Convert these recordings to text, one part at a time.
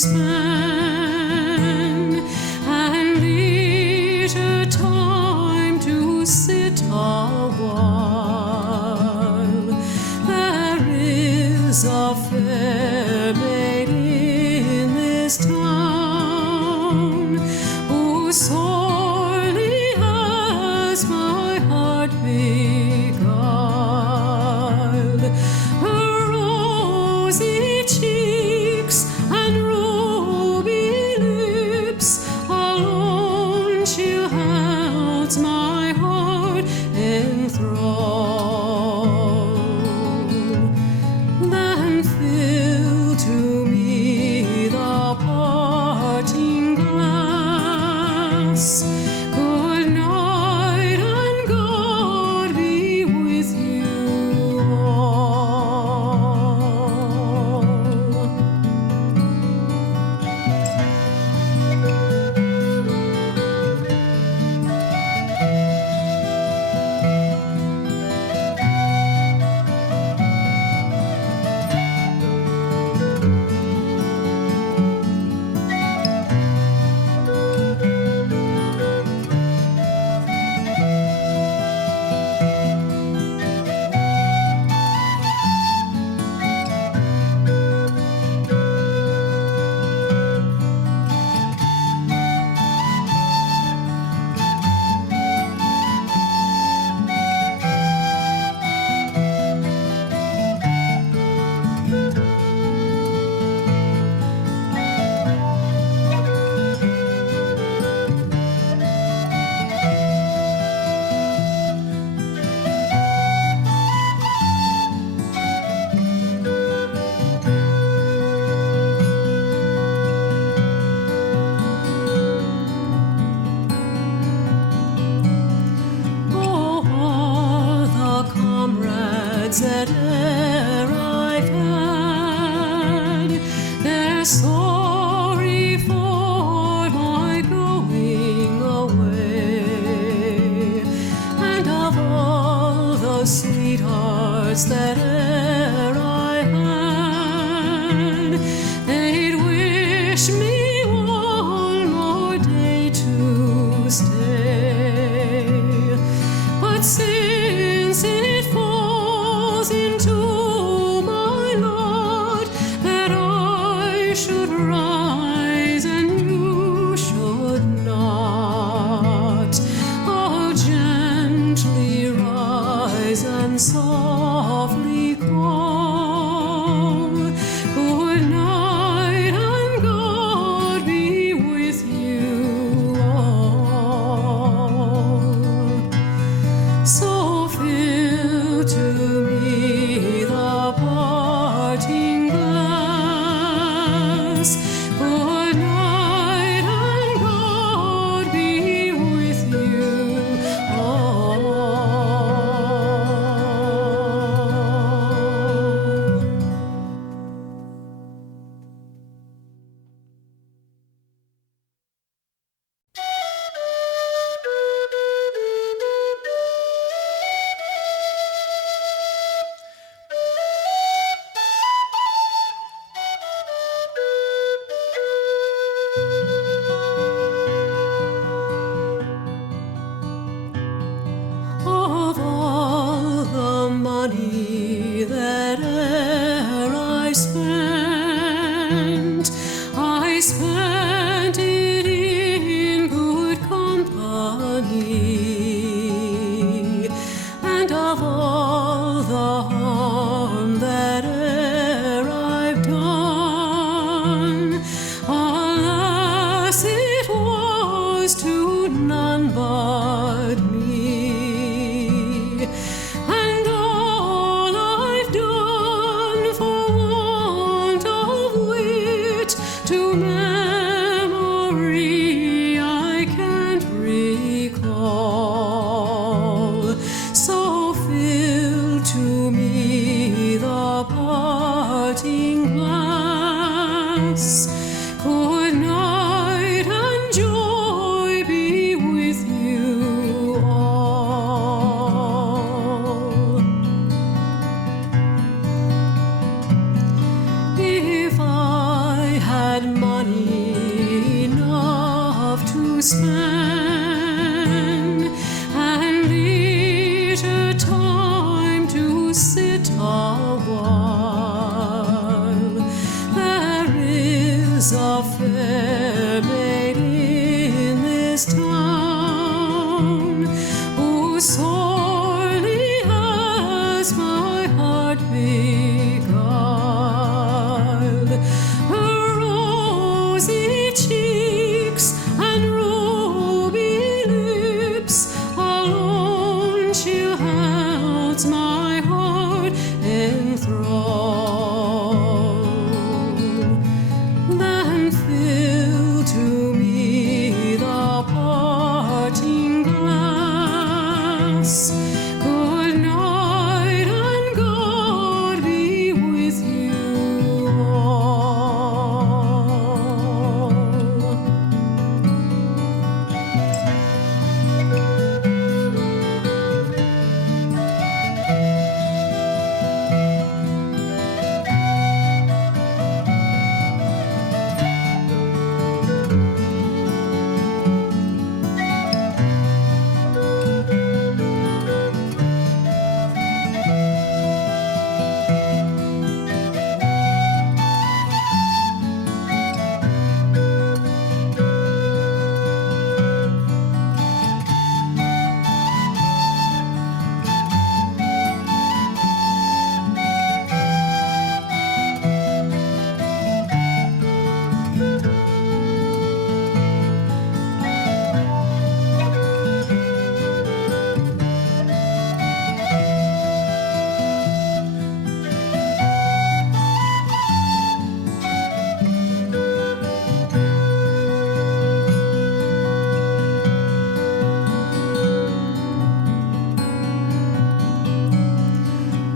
span and leisure time to sit a while. There is a fair maid in this town who sorely has my heart beguiled. Her rosy cheeks and ruby lips alone she holds my heart enthralled. Then fill to me the parting glass. Good night and God be with you all. Oh, all the comrades that e'er I've had, they're sorry for my going away. And of all the sweethearts that e'er I had, they'd wish me one more day to stay. But since it falls into my lot that I should rise and you should not, I'll gently rise and softly call. Good night and God be with you all. So fill to me the parting glass. Good night and God be with you all. Of all the money that e'er I spent it in good company. And of all the harm that e'er I've done, alas, it was to none but me. And all I've done for want of wit to memory I can't recall. So fill to me the parting glass. Good night and joy be with you all. If I had money a fair maid in this town, who sorely has my heart beguiled. Her rosy cheeks and ruby lips alone she holds my heart enthralled. Then fill to me the parting glass. Good night and God be with you all.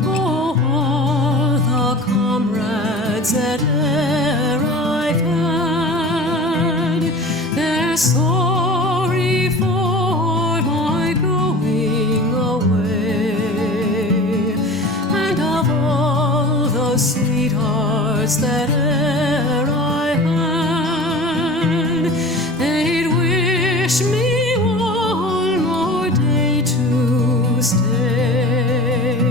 Oh, all the comrades that e'er I've had, they're sorry for my going away. And of all the sweethearts that e'er I had, they'd wish me one more day to stay.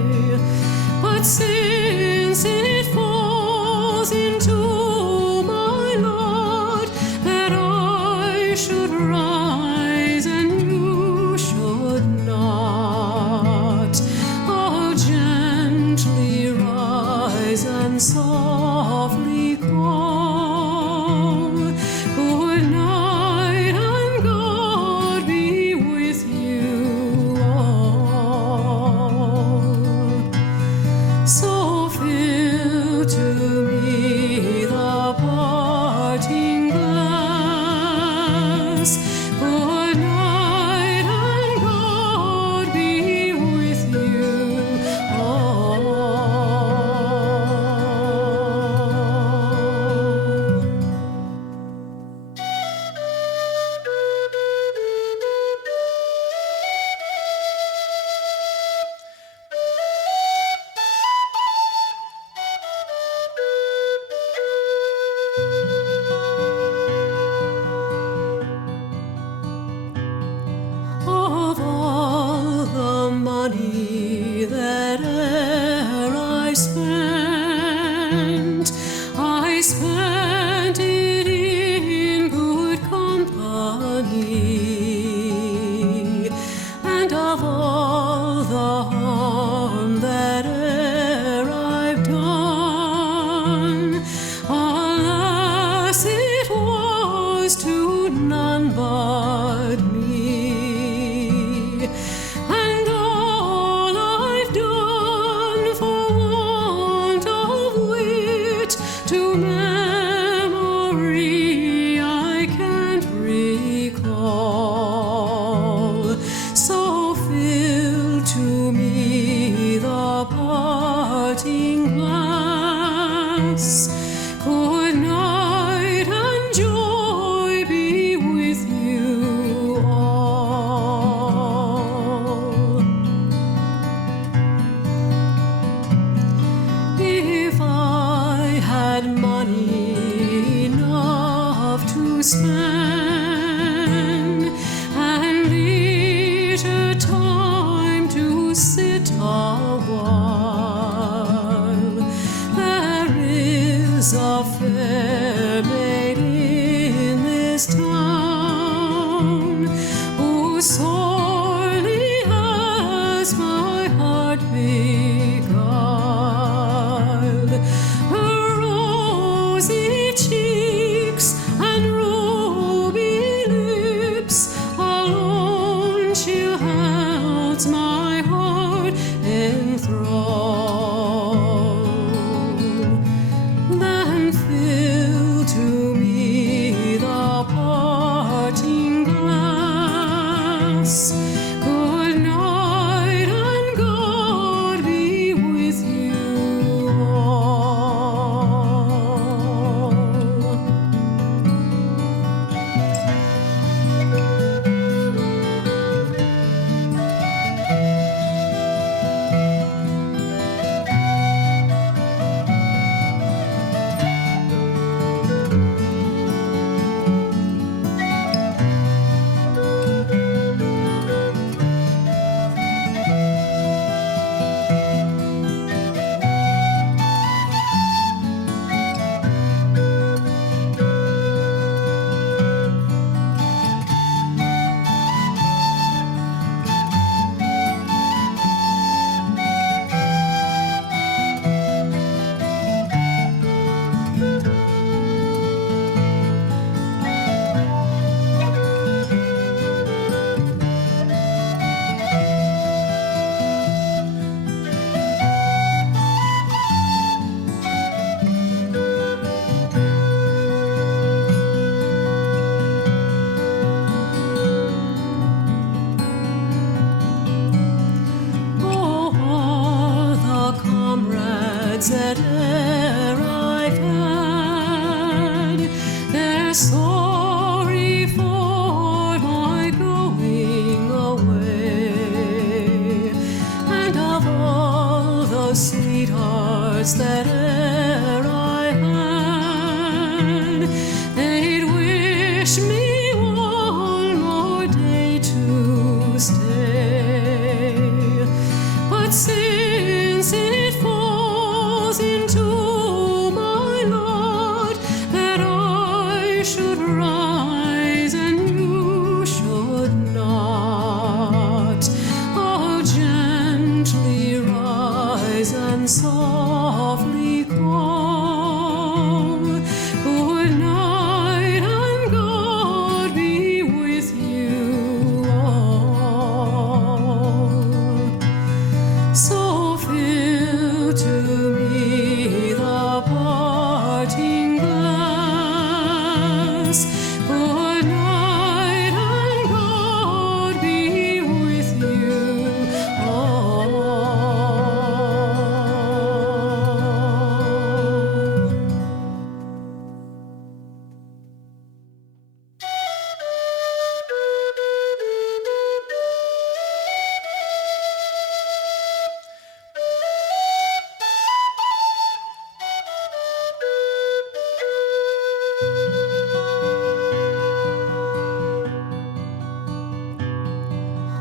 But since it falls into my lot that I should rise and you should not, I'll gently rise and softly call. Good night and God be with you all. So fill to me the parting glass. Good night and God be with you all. Of all the money that e'er I spent it in good company. And of all the harm that e'er I've done, alas, it was to none but me. And all I've done for want of wit to memory I can't recall. So fill to me the parting glass. Good night and joy be with you all. If I had money enough to spend and leisure time to sit a while, there is a fair maid sorry for my going away, and of all the sweethearts that e'er I had, they'd wish me one more day to stay. But since it falls into my lot that I should rise and you should not, I'll gently rise and softly call. Good night and God be with you all. So fill to me the parting glass. Good night and God be with you all.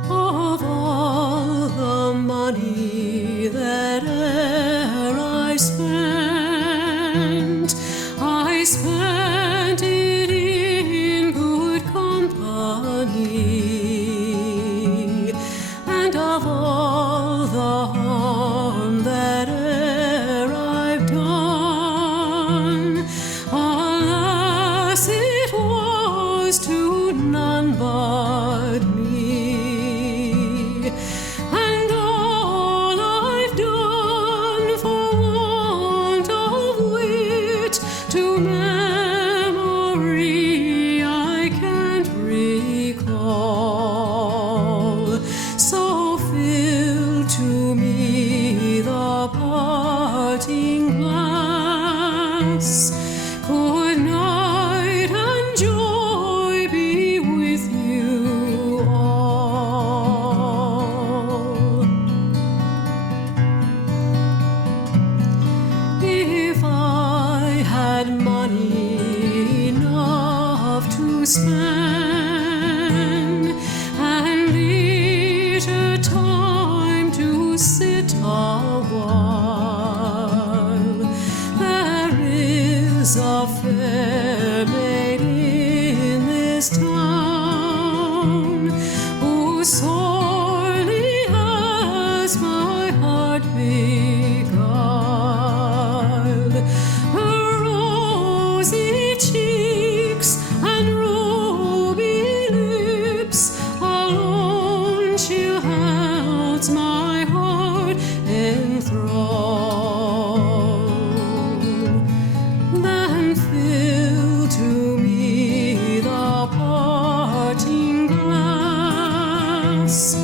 Of all the money that e'er I spent it in good company, and of all the harm that e'er I've done, alas, it was to none but me. And all I've done for want of wit to memory I can't recall. So fill to me the parting glass. Good night and joy be with you all. If I had money enough to spend and leisure time to sit a while, there is a fair maid in this town who sorely has my heart beguiled. Her rosy cheeks and ruby lips alone she holds my heart enthralled. Then fill to me the parting glass.